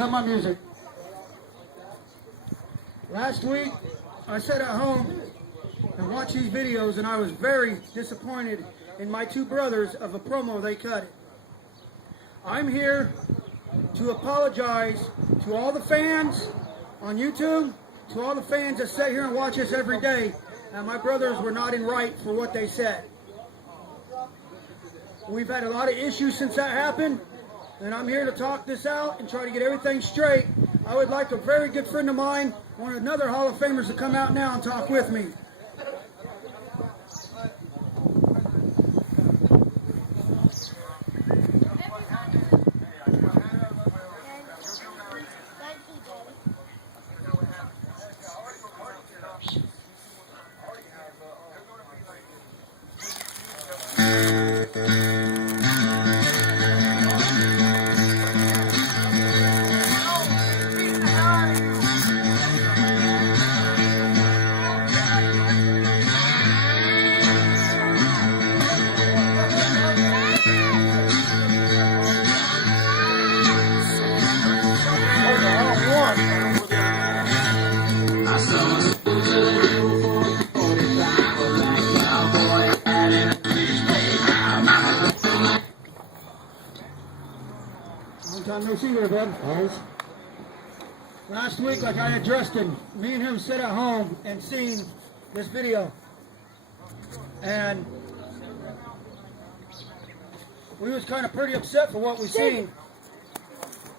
cut my music. Last week, I sat at home and watched these videos, and I was very disappointed in my two brothers of a promo they cut. I'm here to apologize to all the fans on YouTube, to all the fans that sit here and watch us every day, and my brothers were not in right for what they said. We've had a lot of issues since that happened, and I'm here to talk this out and try to get everything straight. I would like a very good friend of mine, one of another Hall of Famers, to come out now and talk with me. No secret, bud. Last week, like I addressed him, me and him sat at home and seen this video. And we was kind of pretty upset for what we seen.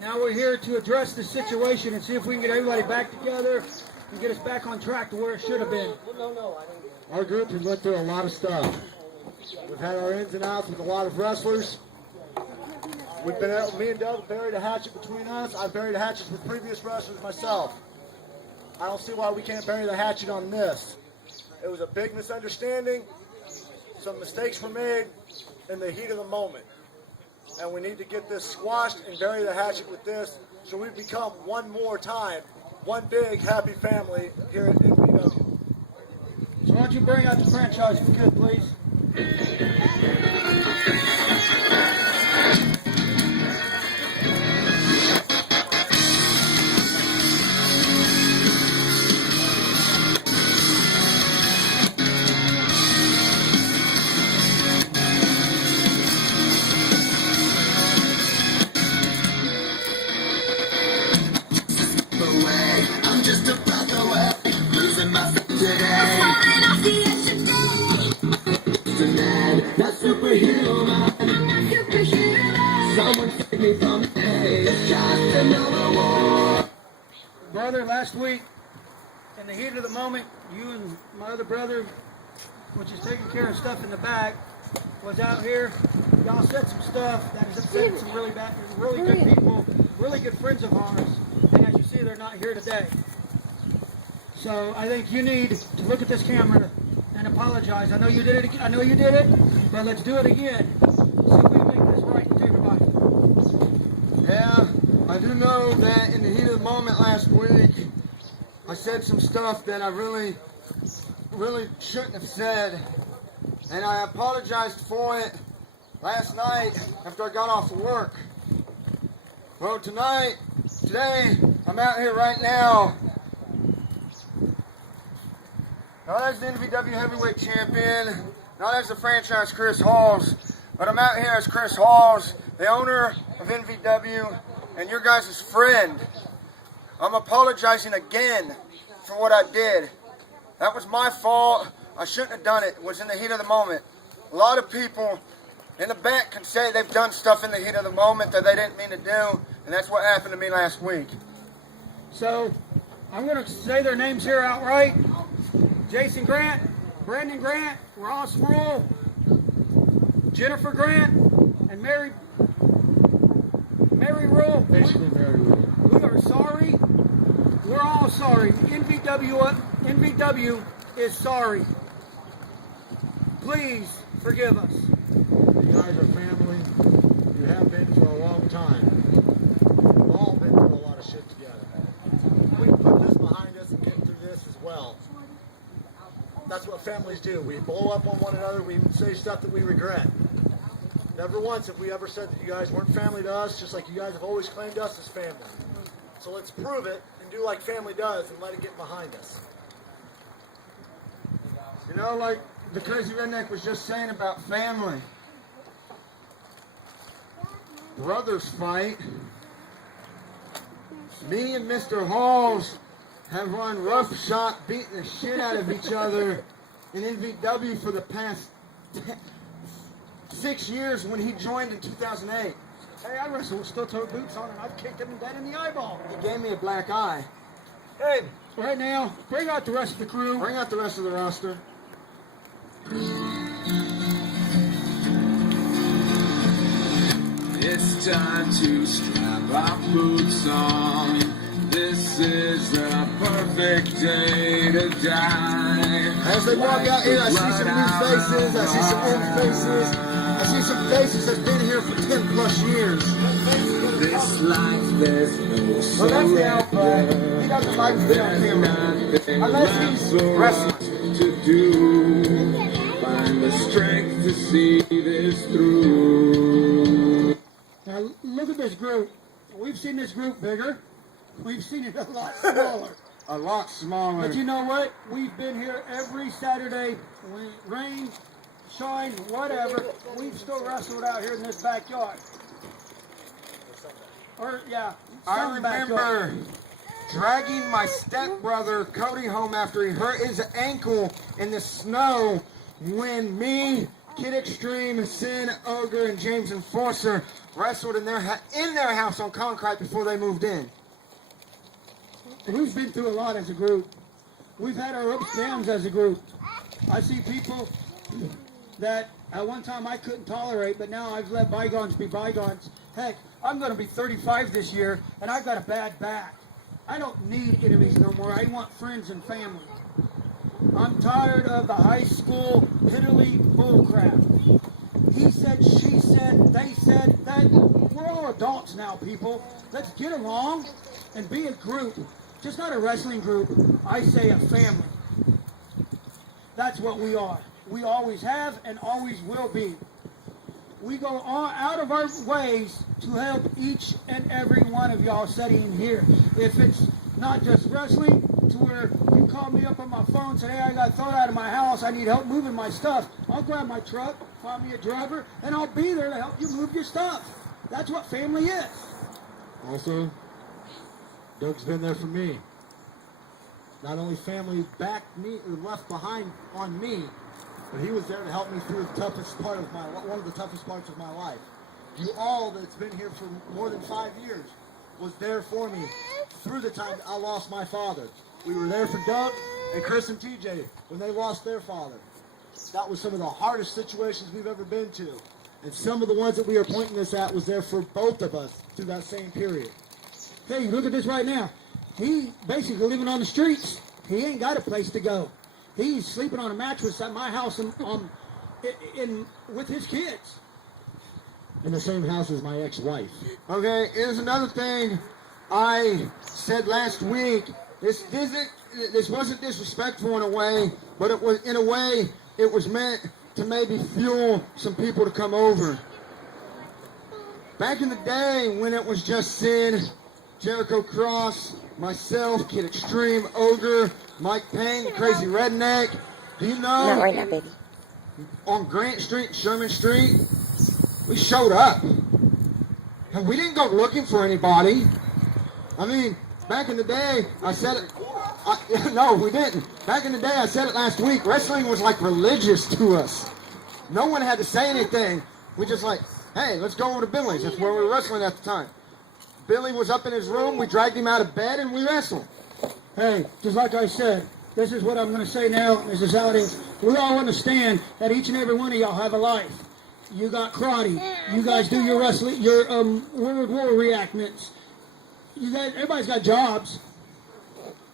Now we're here to address the situation and see if we can get everybody back together and get us back on track to where it should have been. Our group has went through a lot of stuff. We've had our ins and outs with a lot of wrestlers. We've been out, me and Doug buried a hatchet between us. I've buried a hatchet with previous wrestlers myself. I don't see why we can't bury the hatchet on this. It was a big misunderstanding. Some mistakes were made in the heat of the moment. And we need to get this squashed and bury the hatchet with this so we become one more time, one big happy family here at NVW. So why don't you bring out the franchise if you could, please? Brother, last week, in the heat of the moment, you and my other brother, which is taking care of stuff in the back, was out here. Y'all said some stuff that has upset some really good people, really good friends of ours, and as you see, they're not here today. So I think you need to look at this camera and apologize. I know you did it. I know you did it, but let's do it again. So we make this right to everybody. Yeah, I do know that in the heat of the moment last week, I said some stuff that I really shouldn't have said, and I apologized for it last night after I got off of work. Well, today, I'm out here right now, not as the NVW Heavyweight Champion, not as the franchise Chris Halls, but I'm out here as Chris Halls, the owner of NVW, and your guys' friend. I'm apologizing again for what I did. That was my fault. I shouldn't have done it. It was in the heat of the moment. A lot of people in the back can say they've done stuff in the heat of the moment that they didn't mean to do, and that's what happened to me last week. So, I'm going to say their names here outright. Jason Grant, Brandon Grant, Ross Rule, Jennifer Grant, and Mary Rule. Basically, Mary Rule. We are sorry. We're all sorry. NVW is sorry. Please forgive us. You guys are family. You have been for a long time. We've all been through a lot of shit together. We can put this behind us and get through this as well. That's what families do. We blow up on one another. We say stuff that we regret. Never once have we ever said that you guys weren't family to us, just like you guys have always claimed us as family. So let's prove it and do like family does and let it get behind us. You know, like the Crazy Redneck was just saying about family. Brothers fight. Me and Mr. Halls have run roughshod, beating the shit out of each other in NVW for the past 6 years when he joined in 2008. Hey, I wrestle with steel-toed boots on, and I've kicked him dead in the eyeball. He gave me a black eye. Hey, right now, bring out the rest of the crew. Bring out the rest of the roster. It's time to strap our boots on. This is the perfect day to die. As they walk out here, I see some new faces, I see some old faces, I see some faces that's been here for 10 plus years. This life, there's no Well, that's the outfit. He surrender. doesn't like to be on There's camera. nothing Unless he's left for wrestling. us to do. Find the strength to see this through. Now, look at this group. We've seen this group bigger. We've seen it a lot smaller. A lot smaller. But you know what? We've been here every Saturday. When it rain, shine, whatever. We've still wrestled out here in this backyard. Or, yeah, I some backyard. remember dragging my stepbrother Cody home after he hurt his ankle in the snow when me, Kid Extreme, Sin, Ogre, and James Enforcer wrestled in their house on concrete before they moved in. We've been through a lot as a group. We've had our ups and downs as a group. I see people that at one time I couldn't tolerate, but now I've let bygones be bygones. Heck, I'm going to be 35 this year, and I've got a bad back. I don't need enemies no more. I want friends and family. I'm tired of the high school piddly bullcrap. He said, she said, they said, that. We're all adults now, people. Let's get along and be a group. Just not a wrestling group. I say a family. That's what we are. We always have and always will be. We go on out of our ways to help each and every one of y'all sitting here. If it's not just wrestling, to where you call me up on my phone and say, hey, I got thrown out of my house, I need help moving my stuff. I'll grab my truck, find me a driver, and I'll be there to help you move your stuff. That's what family is. Also, Doug's been there for me. Not only family backed me or left behind on me, but he was there to help me through the toughest part of one of the toughest parts of my life. You all that's been here for more than 5 years was there for me through the time I lost my father. We were there for Doug and Chris and TJ when they lost their father. That was some of the hardest situations we've ever been to. And some of the ones that we are pointing this at was there for both of us through that same period. Hey, look at this right now. He basically living on the streets. He ain't got a place to go. He's sleeping on a mattress at my house with his kids. In the same house as my ex-wife. Okay, here's another thing I said last week. This wasn't disrespectful in a way, but it was in a way it was meant to maybe fuel some people to come over. Back in the day when it was just Sin, Jericho Cross, myself, Kid Extreme, Ogre, Mike Payne, the Crazy Redneck. Do you know? Not right now, baby. On Grant Street, Sherman Street, we showed up. And we didn't go looking for anybody. I mean, back in the day, I said it. No, we didn't. Back in the day, I said it last week. Wrestling was like religious to us. No one had to say anything. We just like, hey, let's go over to Billy's. That's where we were wrestling at the time. Billy was up in his room. We dragged him out of bed and we wrestled. Hey, just like I said, this is what I'm going to say now. This is how it is. We all understand that each and every one of y'all have a life. You got karate. You guys do your wrestling, your World War reenactments. You guys, everybody's got jobs.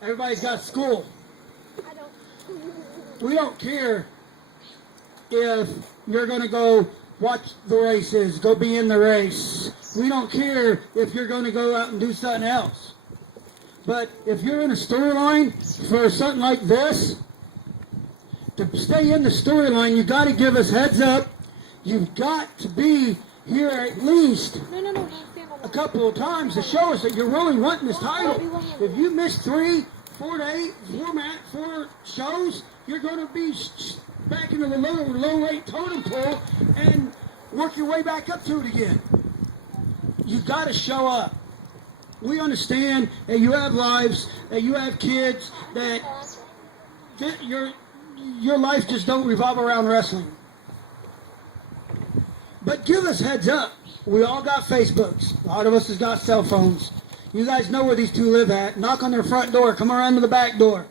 Everybody's got school. We don't care if you're going to go watch the races, go be in the race. We don't care if you're going to go out and do something else. But if you're in a storyline for something like this, to stay in the storyline, you got to give us heads up. You've got to be here at least No, stand over a couple of times to show us that you're really wanting this title. If you miss 3, 4 days, 4 shows, you're going to be back into the low rate totem pole and work your way back up to it again. You got to show up. We understand that you have lives, that you have kids, that your life just don't revolve around wrestling. But give us heads up. We all got Facebooks. A lot of us has got cell phones. You guys know where these two live at. Knock on their front door. Come around to the back door.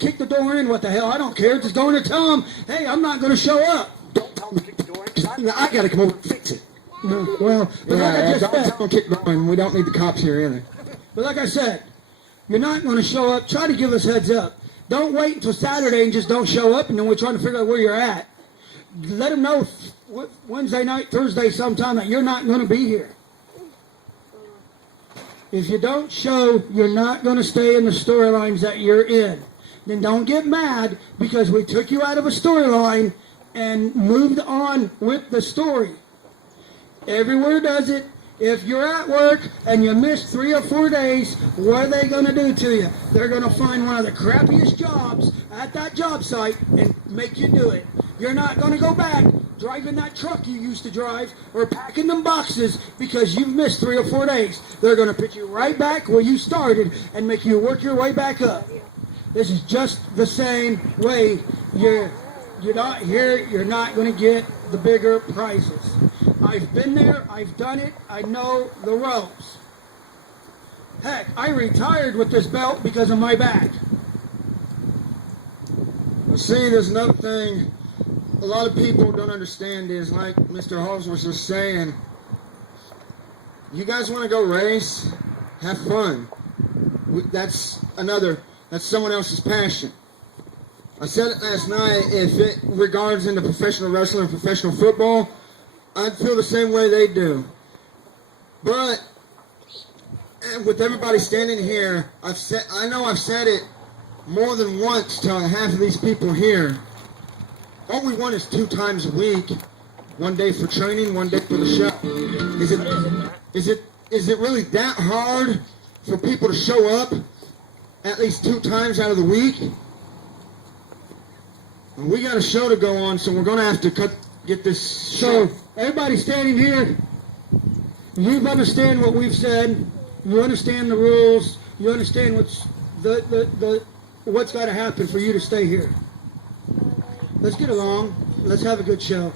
Kick the door in. What the hell? I don't care. Just go in and tell them, hey, I'm not going to show up. Don't tell them to kick the door in, because I got to come over and fix it. No, well, but like I just don't said, tell them kick going. We don't need the cops here either. but like I said, you're not going to show up. Try to give us heads up. Don't wait until Saturday and just don't show up, and then we're trying to figure out where you're at. Let them know Wednesday night, Thursday sometime that you're not going to be here. If you don't show, you're not going to stay in the storylines that you're in. Then don't get mad because we took you out of a storyline and moved on with the story. Everywhere does it. If you're at work and you miss 3 or 4 days, what are they going to do to you? They're going to find one of the crappiest jobs at that job site and make you do it. You're not going to go back driving that truck you used to drive or packing them boxes because you've missed 3 or 4 days. They're going to put you right back where you started and make you work your way back up. This is just the same way. You're not here, you're not going to get the bigger prizes. I've been there, I've done it, I know the ropes. Heck, I retired with this belt because of my back. Well, see, there's another thing a lot of people don't understand is, like Mr. Halls was just saying, you guys want to go race, have fun. That's someone else's passion. I said it last night, if it regards into professional wrestling and professional football, I'd feel the same way they do. But with everybody standing here, I know I've said it more than once to half of these people here. All we want is 2 times a week, 1 day for training, 1 day for the show. Is it really that hard for people to show up at least 2 times out of the week? And we got a show to go on, so we're going to have to get this show. So, everybody standing here, you understand what we've said, you understand the rules, you understand what's got to happen for you to stay here. Let's get along, let's have a good show.